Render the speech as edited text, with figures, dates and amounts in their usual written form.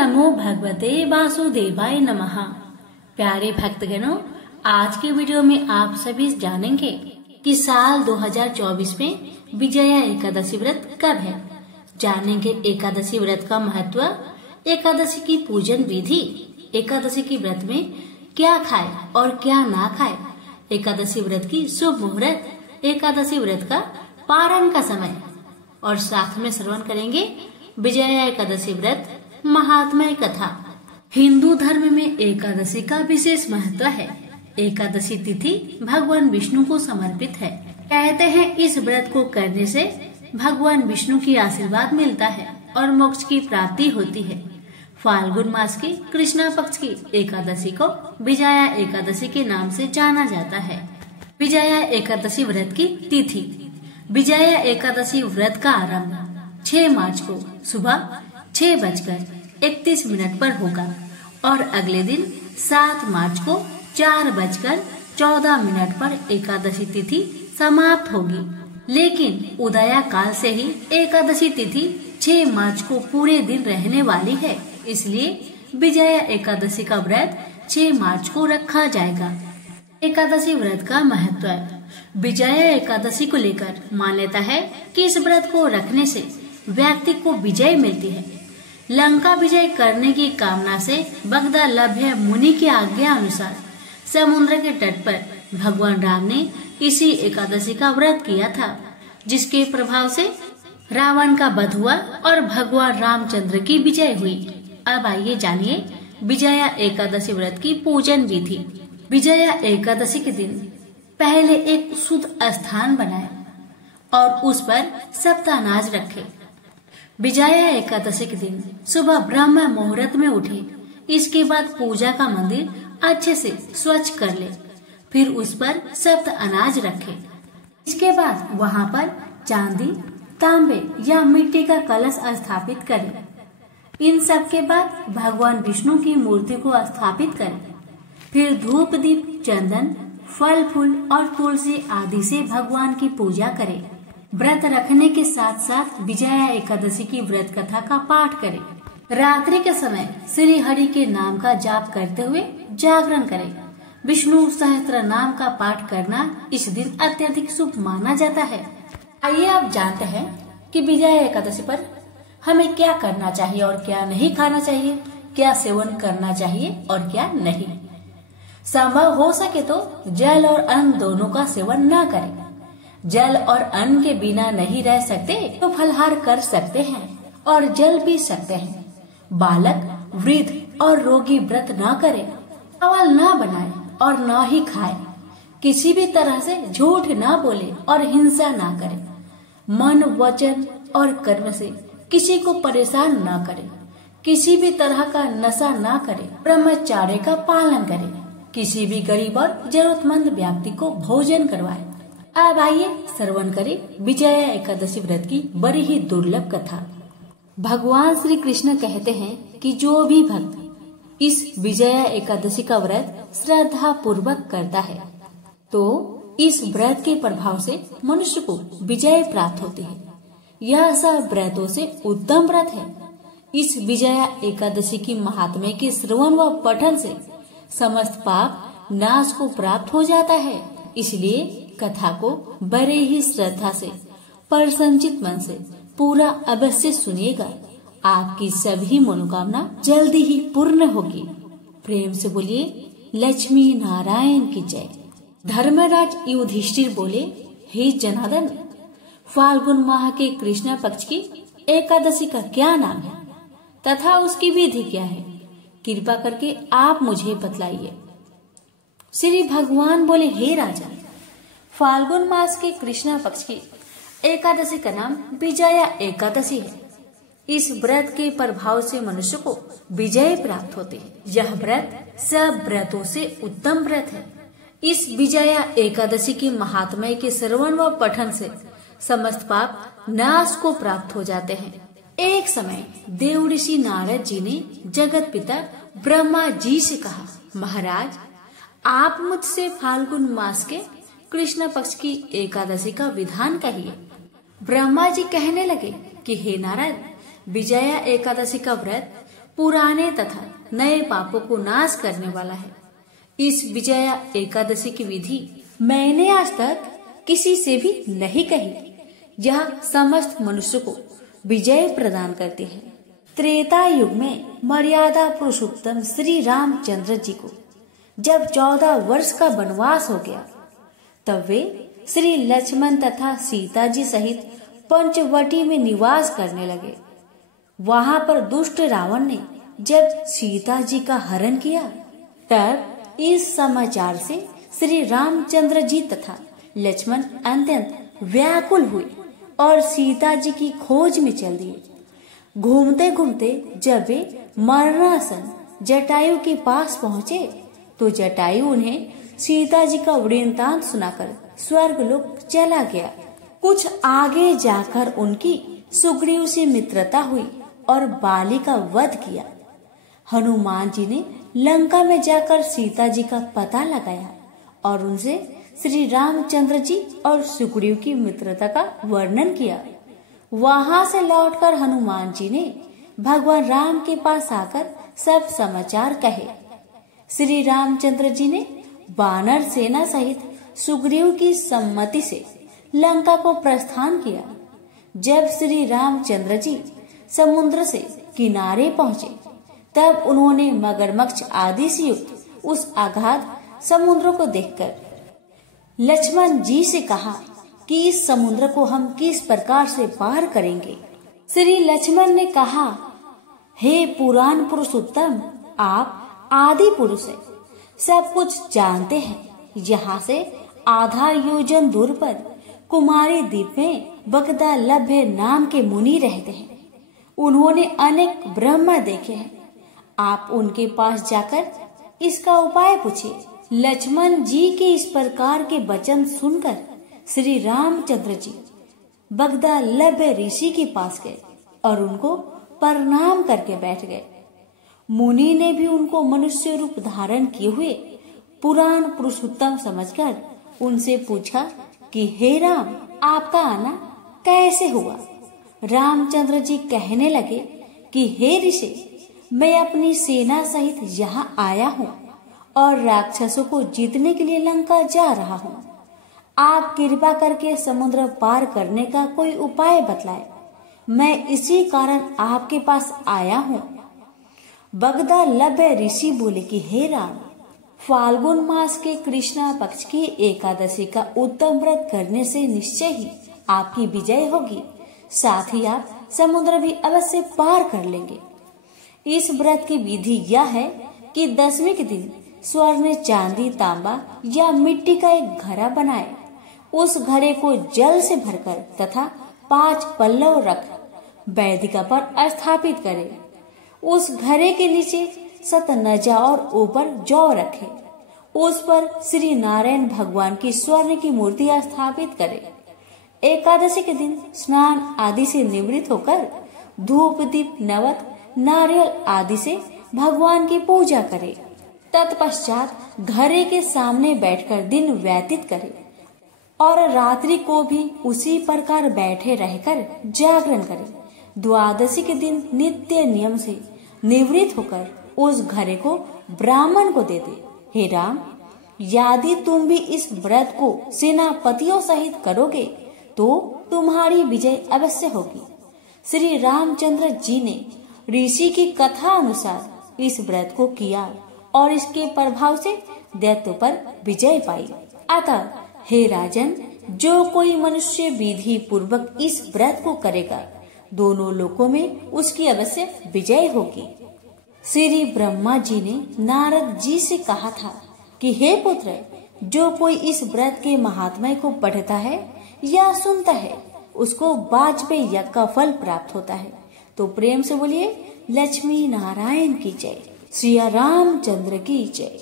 नमो भगवते वासुदेवाय नमः। प्यारे भक्तगणों, आज के वीडियो में आप सभी जानेंगे कि साल 2024 में विजया एकादशी व्रत कब है। जानेंगे एकादशी व्रत का महत्व, एकादशी की पूजन विधि, एकादशी की व्रत में क्या खाए और क्या ना खाए, एकादशी व्रत की शुभ मुहूर्त, एकादशी व्रत का पारण का समय और साथ में श्रवण करेंगे विजया एकादशी व्रत महात्म्य कथा। हिंदू धर्म में एकादशी का विशेष महत्व है। एकादशी तिथि भगवान विष्णु को समर्पित है। कहते हैं इस व्रत को करने से भगवान विष्णु की आशीर्वाद मिलता है और मोक्ष की प्राप्ति होती है। फाल्गुन मास की कृष्णा पक्ष की एकादशी को विजया एकादशी के नाम से जाना जाता है। विजया एकादशी व्रत की तिथि। विजया एकादशी व्रत का आरंभ 6 मार्च को सुबह 6:31 पर होगा और अगले दिन 7 मार्च को 4:14 पर एकादशी तिथि समाप्त होगी। लेकिन उदया काल से ही एकादशी तिथि 6 मार्च को पूरे दिन रहने वाली है, इसलिए विजया एकादशी का व्रत 6 मार्च को रखा जाएगा। एकादशी व्रत का महत्व। विजया एकादशी को लेकर मान्यता है कि इस व्रत को रखने से व्यक्ति को विजय मिलती है। लंका विजय करने की कामना से बगदालभ्य मुनि की आज्ञा अनुसार समुद्र के तट पर भगवान राम ने इसी एकादशी का व्रत किया था, जिसके प्रभाव से रावण का वध हुआ और भगवान रामचंद्र की विजय हुई। अब आइए जानिए विजया एकादशी व्रत की पूजन विधि। विजया एकादशी के दिन पहले एक शुद्ध स्थान बनाए और उस पर सप्त अनाज रखे। विजया एकादशी के दिन सुबह ब्रह्म मुहूर्त में उठे। इसके बाद पूजा का मंदिर अच्छे से स्वच्छ कर ले, फिर उस पर सप्त अनाज रखे। इसके बाद वहाँ पर चांदी, तांबे या मिट्टी का कलश स्थापित करें। इन सब के बाद भगवान विष्णु की मूर्ति को स्थापित करें। फिर धूप, दीप, चंदन, फल फूल और तुलसी आदि से भगवान की पूजा करें। व्रत रखने के साथ साथ विजया एकादशी की व्रत कथा का पाठ करें। रात्रि के समय श्री हरि के नाम का जाप करते हुए जागरण करें। विष्णु सहस्त्र नाम का पाठ करना इस दिन अत्यधिक शुभ माना जाता है। आइए आप जानते हैं कि विजया एकादशी पर हमें क्या करना चाहिए और क्या नहीं खाना चाहिए, क्या सेवन करना चाहिए और क्या नहीं। संभव हो सके तो जल और अन्न दोनों का सेवन न करें। जल और अन्न के बिना नहीं रह सकते तो फलाहार कर सकते हैं और जल पी सकते हैं। बालक, वृद्ध और रोगी व्रत न करें, चावल न बनाए और न ही खाए। किसी भी तरह से झूठ न बोले और हिंसा न करें। मन, वचन और कर्म से किसी को परेशान न करें। किसी भी तरह का नशा न करें। ब्रह्मचर्य का पालन करें। किसी भी गरीब और जरूरतमंद व्यक्ति को भोजन करवाएं। अब आइए श्रवण करें विजया एकादशी व्रत की बड़ी ही दुर्लभ कथा। भगवान श्री कृष्ण कहते हैं कि जो भी भक्त इस विजया एकादशी का व्रत श्रद्धा पूर्वक करता है तो इस व्रत के प्रभाव से मनुष्य को विजय प्राप्त होती है। यह सब व्रतों से उत्तम व्रत है। इस विजया एकादशी की महात्म्य के श्रवण व पठन से समस्त पाप नाश को प्राप्त हो जाता है। इसलिए कथा को बड़े ही श्रद्धा से, प्रसन्नचित मन से पूरा अवश्य सुनिएगा। आपकी सभी मनोकामना जल्दी ही पूर्ण होगी। प्रेम से बोलिए लक्ष्मी नारायण की जय। धर्मराज युधिष्ठिर बोले, हे जनार्दन, फाल्गुन माह के कृष्ण पक्ष की एकादशी का क्या नाम है तथा उसकी विधि क्या है? कृपा करके आप मुझे बतलाइए। श्री भगवान बोले, हे राजा, फाल्गुन मास के कृष्ण पक्ष की एकादशी का नाम विजया एकादशी है। इस व्रत के प्रभाव से मनुष्य को विजय प्राप्त होती है। यह व्रत सब व्रतों से उत्तम व्रत है। इस विजया एकादशी की महात्म्य के श्रवण व पठन से समस्त पाप नाश को प्राप्त हो जाते हैं। एक समय देव ऋषि नारद जी ने जगत पिता ब्रह्मा जी से कहा, महाराज, आप मुझसे फाल्गुन मास के कृष्ण पक्ष की एकादशी का विधान कहिए। ब्रह्मा जी कहने लगे कि हे नारद, विजया एकादशी का व्रत पुराने तथा नए पापों को नाश करने वाला है। इस विजया एकादशी की विधि मैंने आज तक किसी से भी नहीं कही। यह समस्त मनुष्य को विजय प्रदान करती है। त्रेता युग में मर्यादा पुरुषोत्तम श्री रामचंद्र जी को जब 14 वर्ष का वनवास हो गया, तब वे श्री लक्ष्मण तथा सीता जी सहित पंचवटी में निवास करने लगे। वहां पर दुष्ट रावण ने जब सीता जी का हरण किया, तब इस समाचार से श्री रामचंद्र जी तथा लक्ष्मण अत्यंत व्याकुल हुए और सीता जी की खोज में चल दिए। घूमते घूमते जब वे मरणासन जटायु के पास पहुँचे, तो जटायु उन्हें सीता जी का वृत्तांत सुनाकर स्वर्गलोक चला गया। कुछ आगे जाकर उनकी सुग्रीव से मित्रता हुई और बाली का वध किया। हनुमान जी ने लंका में जाकर सीता जी का पता लगाया और उनसे श्री रामचंद्र जी और सुग्रीव की मित्रता का वर्णन किया। वहां से लौटकर हनुमान जी ने भगवान राम के पास आकर सब समाचार कहे। श्री रामचंद्र जी ने वानर सेना सहित सुग्रीव की सम्मति से लंका को प्रस्थान किया। जब श्री रामचंद्र जी समुद्र से किनारे पहुँचे, तब उन्होंने मगरमच्छ आदि से युक्त उस अगाध समुद्र को देखकर लक्ष्मण जी से कहा कि इस समुद्र को हम किस प्रकार से पार करेंगे। श्री लक्ष्मण ने कहा, हे पुराण पुरुषोत्तम, आप आदि पुरुष हैं, सब कुछ जानते हैं। यहाँ से आधा योजन दूर पर कुमारी द्वीप में बगदालभ्य नाम के मुनि रहते हैं। उन्होंने अनेक ब्रह्म देखे हैं। आप उनके पास जाकर इसका उपाय पूछिए। लक्ष्मण जी के इस प्रकार के वचन सुनकर श्री रामचंद्र जी बगदालभ्य ऋषि के पास गए और उनको प्रणाम करके बैठ गए। मुनि ने भी उनको मनुष्य रूप धारण किए हुए पुराण पुरुषोत्तम समझकर उनसे पूछा कि हे राम, आपका आना कैसे हुआ। रामचंद्र जी कहने लगे कि हे ऋषि, मैं अपनी सेना सहित यहाँ आया हूँ और राक्षसों को जीतने के लिए लंका जा रहा हूँ। आप कृपा करके समुद्र पार करने का कोई उपाय बतलाए। मैं इसी कारण आपके पास आया हूँ। बगदालभ्य ऋषि बोले कि हे राम, फाल्गुन मास के कृष्णा पक्ष की एकादशी का उत्तम व्रत करने से निश्चय ही आपकी विजय होगी। साथ ही आप समुद्र भी अवश्य पार कर लेंगे। इस व्रत की विधि यह है कि 10वें के दिन स्वर्ण, चांदी, तांबा या मिट्टी का एक घड़ा बनाए। उस घड़े को जल से भरकर तथा 5 पल्लव रख वेदिका पर स्थापित करे। उस घड़े के नीचे सतनजा और ऊपर जौ रखे। उस पर श्री नारायण भगवान की स्वर्ण की मूर्ति स्थापित करे। एकादशी के दिन स्नान आदि से निवृत्त होकर धूप, दीप, नवत, नारियल आदि से भगवान की पूजा करे। तत्पश्चात घड़े के सामने बैठकर दिन व्यतीत करे और रात्रि को भी उसी प्रकार बैठे रहकर जागरण करे। द्वादशी के दिन नित्य नियम से निवृत्त होकर उस घड़े को ब्राह्मण को दे दे। हे राम, यदि तुम भी इस व्रत को सेनापतियों सहित करोगे तो तुम्हारी विजय अवश्य होगी। श्री रामचंद्र जी ने ऋषि की कथा अनुसार इस व्रत को किया और इसके प्रभाव से दैत्यों पर विजय पाई। अतः हे राजन, जो कोई मनुष्य विधि पूर्वक इस व्रत को करेगा, दोनों लोकों में उसकी अवश्य विजय होगी। श्री ब्रह्मा जी ने नारद जी से कहा था कि हे पुत्र, जो कोई इस व्रत के महात्म्य को पढ़ता है या सुनता है, उसको वाजपेयी यज्ञ का फल प्राप्त होता है। तो प्रेम से बोलिए, लक्ष्मी नारायण की जय, श्री रामचंद्र की जय।